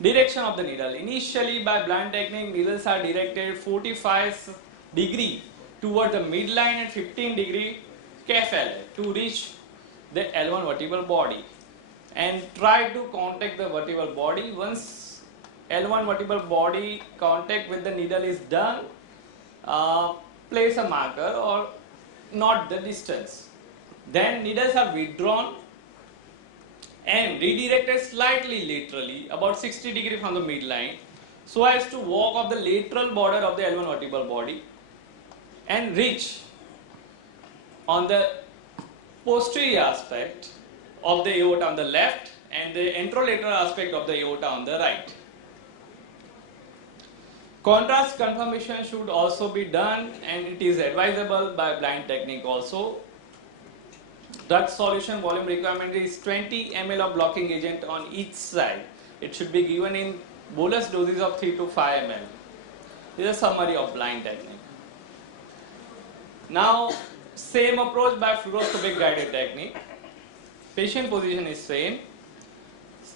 Direction of the needle. Initially by blind technique, needles are directed 45 degree toward the midline and 15 degree CFL to reach the L1 vertebral body, and try to contact the vertebral body. Once L1 vertebral body contact with the needle is done, place a marker or not the distance. Then needles are withdrawn and redirected slightly laterally about 60 degree from the midline so as to walk off the lateral border of the L1 vertebral body and reach on the posterior aspect of the aorta on the left and the anterolateral aspect of the aorta on the right. Contrast confirmation should also be done, and it is advisable by blind technique also. Drug solution volume requirement is 20 ml of blocking agent on each side. It should be given in bolus doses of 3 to 5 ml. This is a summary of blind technique. Now, same approach by fluoroscopic guided technique. Patient position is same.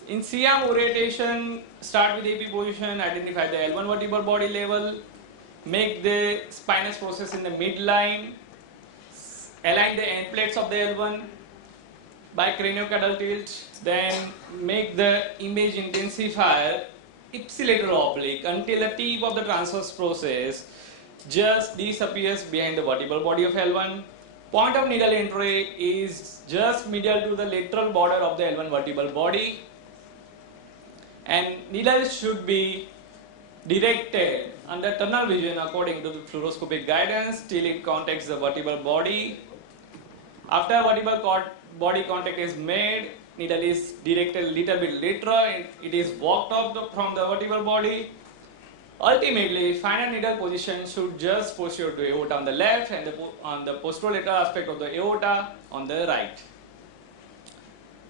In CM orientation, start with AP position, identify the L1 vertebral body level, make the spinous process in the midline, align the end plates of the L1 by craniocaudal tilt, then make the image intensifier ipsilateral oblique until the tip of the transverse process just disappears behind the vertebral body of L1. Point of needle entry is just medial to the lateral border of the L1 vertebral body, and needle should be directed under tunnel vision according to the fluoroscopic guidance till it contacts the vertebral body. After vertebral body contact is made, needle is directed a little bit lateral and it is walked off from the vertebral body. Ultimately, final needle position should just posterior to aorta on the left and on the posterolateral aspect of the aorta on the right.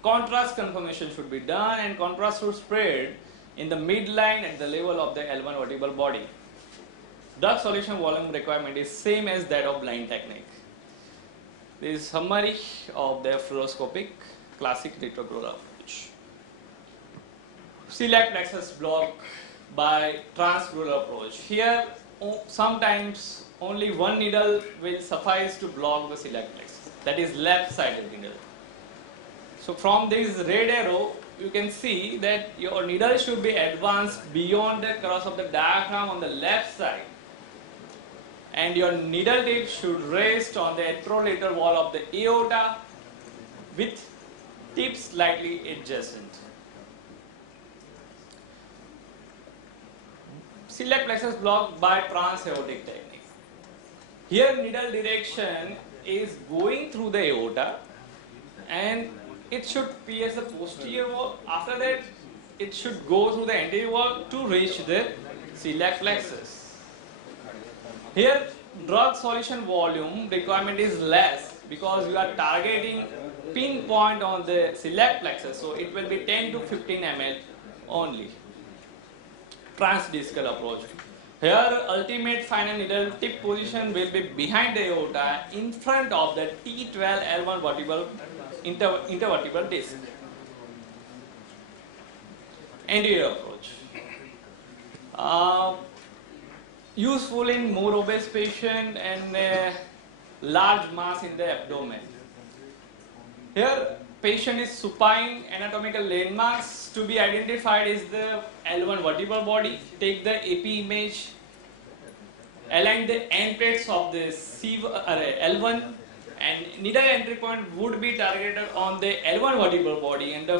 Contrast confirmation should be done, and contrast should spread in the midline at the level of the L1 vertebral body. Drug solution volume requirement is same as that of blind technique. This is summary of the fluoroscopic classic retrocrural approach. Celiac plexus block by transcrural approach. Here sometimes only one needle will suffice to block the celiac plexus, that is left sided needle. So from this red arrow you can see that your needle should be advanced beyond the cross of the diaphragm on the left side, and your needle tip should rest on the anterolateral wall of the aorta with tip slightly adjacent. Celiac plexus block by transaortic technique. Here needle direction is going through the aorta and it should pierce the posterior wall. After that, it should go through the anterior wall to reach the celiac plexus. Here, drug solution volume requirement is less because you are targeting pinpoint on the celiac plexus, so it will be 10 to 15 ml only. Transdiscal approach. Here, ultimate final needle tip position will be behind the aorta in front of the T12 L1 vertebral intervertebral disc. Anterior approach. Useful in more obese patient and large mass in the abdomen. Here patient is supine, anatomical landmarks to be identified is the L1 vertebral body. Take the AP image, align the end plates of the L1, and needle entry point would be targeted on the L1 vertebral body, and the